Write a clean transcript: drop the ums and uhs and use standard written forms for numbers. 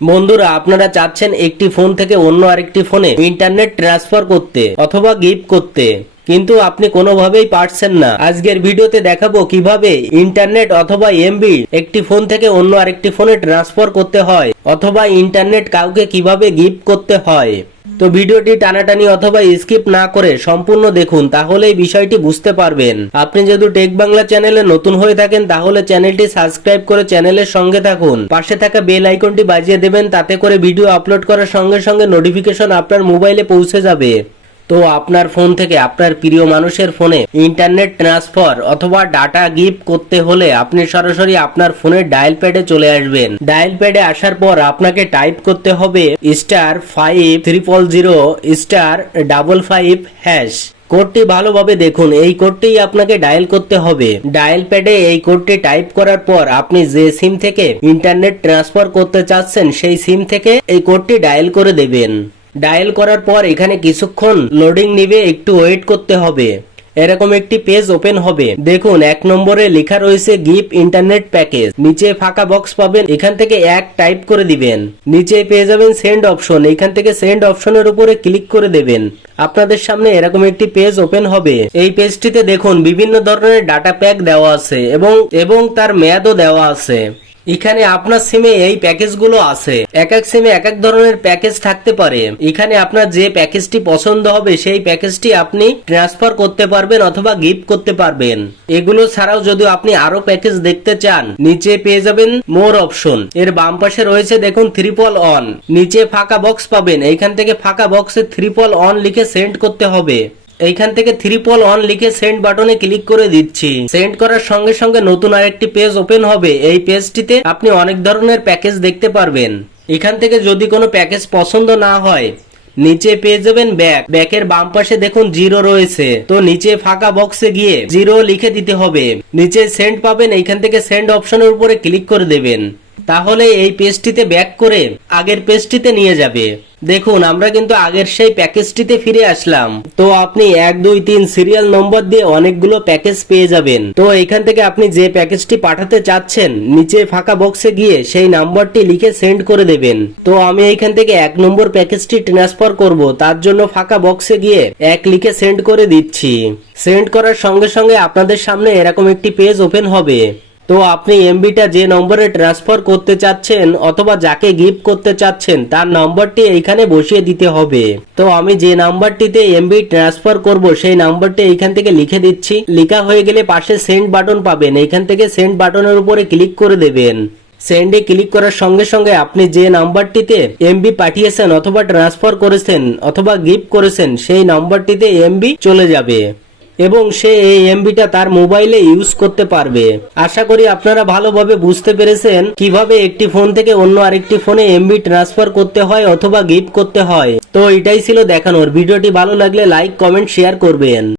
বন্ধুরা, আপনারা চাচ্ছেন একটি ফোন থেকে অন্য আরেকটি ফোনে ইন্টারনেট ট্রান্সফার করতে অথবা গিফট করতে, কিন্তু আপনি কোনোভাবেই পারছেন না। আজকের ভিডিওতে দেখাবো কিভাবে ইন্টারনেট অথবা এমবি একটি ফোন থেকে অন্য আরেকটি ফোনে ট্রান্সফার করতে হয় অথবা ইন্টারনেট কাউকে কিভাবে গিফট করতে হয়। তো ভিডিওটি টানাটানি অথবা স্কিপ না করে সম্পূর্ণ দেখুন, তাহলেই বিষয়টি বুঝতে পারবেন। আপনি যদি টেক বাংলা চ্যানেলে নতুন হয়ে থাকেন তাহলে চ্যানেলটি সাবস্ক্রাইব করে চ্যানেলের সঙ্গে থাকুন। পাশে থাকা বেল আইকনটি বাজিয়ে দেবেন, তাতে করে ভিডিও আপলোড করার সঙ্গে সঙ্গে নোটিফিকেশন আপনার মোবাইলে পৌঁছে যাবে। তো আপনার ফোন থেকে আপনার প্রিয় মানুষের ফোনে ইন্টারনেট ট্রান্সফার অথবা ডাটা গিফট করতে হলে আপনি সরাসরি আপনার ফোনের ডায়াল প্যাডে চলে আসবেন। ডায়াল প্যাডে আসার পর আপনাকে টাইপ করতে হবে *5300*55# কোডটি ভালোভাবে দেখুন, এই কোডটি আপনাকে ডায়াল করতে হবে। ডায়াল প্যাডে এই কোডটি টাইপ করার পর আপনি যে সিম থেকে ইন্টারনেট ট্রান্সফার করতে চাচ্ছেন সেই সিম থেকে এই কোডটি ডায়াল করে দেবেন। ডায়াল করার পর এখানে কিছুক্ষণ লোডিং নিবে, একটু ওয়েট করতে হবে। এরকম একটি পেজ ওপেন হবে। দেখুন 1 নম্বরে লেখা রয়েছে গিফট ইন্টারনেট প্যাকেজ, নিচে ফাঁকা বক্স পাবেন, এখান থেকে 1 টাইপ করে দিবেন। নিচে পেয়ে যাবেন সেন্ড অপশন, এখান থেকে সেন্ড অপশনের উপরে ক্লিক করে দেবেন। আপনাদের সামনে এরকম একটি পেজ ওপেন হবে। এই পেজটিতে দেখুন বিভিন্ন ধরনের ডাটা প্যাক দেওয়া আছে এবং তার মেয়াদও দেওয়া আছে। এখানে আপনার সিমে এই প্যাকেজগুলো আছে। এক এক সিমে এক এক ধরনের প্যাকেজ থাকতে পারে। এখানে আপনার যে প্যাকেজটি পছন্দ হবে সেই প্যাকেজটি আপনি ট্রান্সফার করতে পারবেন অথবা গিফট করতে পারবেন। এগুলো ছাড়াও যদি আপনি আরো প্যাকেজ দেখতে চান, নিচে পেয়ে যাবেন মোর অপশন, এর বাম পাশে রয়েছে দেখুন $ON, নিচে ফাঁকা বক্স পাবেন, এইখান থেকে ফাঁকা বক্সে $ON লিখে সেন্ড করতে হবে। এইখান থেকে $ON লিখে সেন্ড বাটনে ক্লিক করে দিচ্ছি। সেন্ড করার সঙ্গে সঙ্গে নতুন আরেকটি পেজ ওপেন হবে। এই পেজটিতে আপনি অনেক ধরনের প্যাকেজ দেখতে পারবেন। এখান থেকে যদি কোনো প্যাকেজ পছন্দ না হয় নিচে পেয়ে যাবেন ব্যাকের বাম পাশে দেখুন 0 রয়েছে, তো নিচে ফাঁকা বক্সে গিয়ে 0 লিখে দিতে হবে। নিচে সেন্ড পাবেন, এইখান থেকে সেন্ড অপশনের উপরে ক্লিক করে দেবেন, তাহলে এই পেজটিতে ব্যাক করে আগের পেজটিতে নিয়ে যাবে। দেখুন আমরা কিন্তু আগের সেই প্যাকেজটিতে ফিরে আসলাম। তো আপনি 1 2 3 সিরিয়াল নম্বর দিয়ে অনেকগুলো প্যাকেজ পেয়ে যাবেন। তো এখান থেকে আপনি যে প্যাকেজটি পাঠাতে চাচ্ছেন নিচে ফাঁকা বক্সে গিয়ে সেই নাম্বারটি লিখে সেন্ড করে দেবেন। তো আমি এখান থেকে 1 নম্বর প্যাকেজটি ট্রান্সফার করব, তার জন্য ফাঁকা বক্সে গিয়ে 1 লিখে সেন্ড করে দিচ্ছি। সেন্ড করার সঙ্গে সঙ্গে আপনাদের সামনে এরকম একটি পেজ ওপেন হবে। তো আপনি এমবিটা যে নম্বরে ট্রান্সফার করতে চাচ্ছেন অথবা যাকে গিফট করতে চাচ্ছেন তার নাম্বারটি এইখানে বসিয়ে দিতে হবে। তো আমি যে নাম্বারটিতে এমবি ট্রান্সফার করব সেই নাম্বারটি এইখান থেকে লিখে দিচ্ছি। লেখা হয়ে গেলে পাশে সেন্ড বাটন পাবেন, এইখান থেকে সেন্ড বাটনের উপরে ক্লিক করে দেবেন। সেন্ডে ক্লিক করার সঙ্গে সঙ্গে আপনি যে নাম্বারটিতে এমবি পাঠিয়েছেন অথবা ট্রান্সফার করেছেন অথবা গিফট করেছেন সেই নাম্বারটিতে এমবি চলে যাবে এবং সে এই এমবিটা তার মোবাইলে ইউজ করতে পারবে। আশা করি আপনারা ভালোভাবে বুঝতে পেরেছেন কিভাবে একটি ফোন থেকে অন্য আরেকটি ফোনে এমবি ট্রান্সফার করতে হয় অথবা গিফট করতে হয়। তো এটাই ছিল দেখানোর। ভিডিওটি ভালো লাগলে লাইক কমেন্ট শেয়ার করবেন।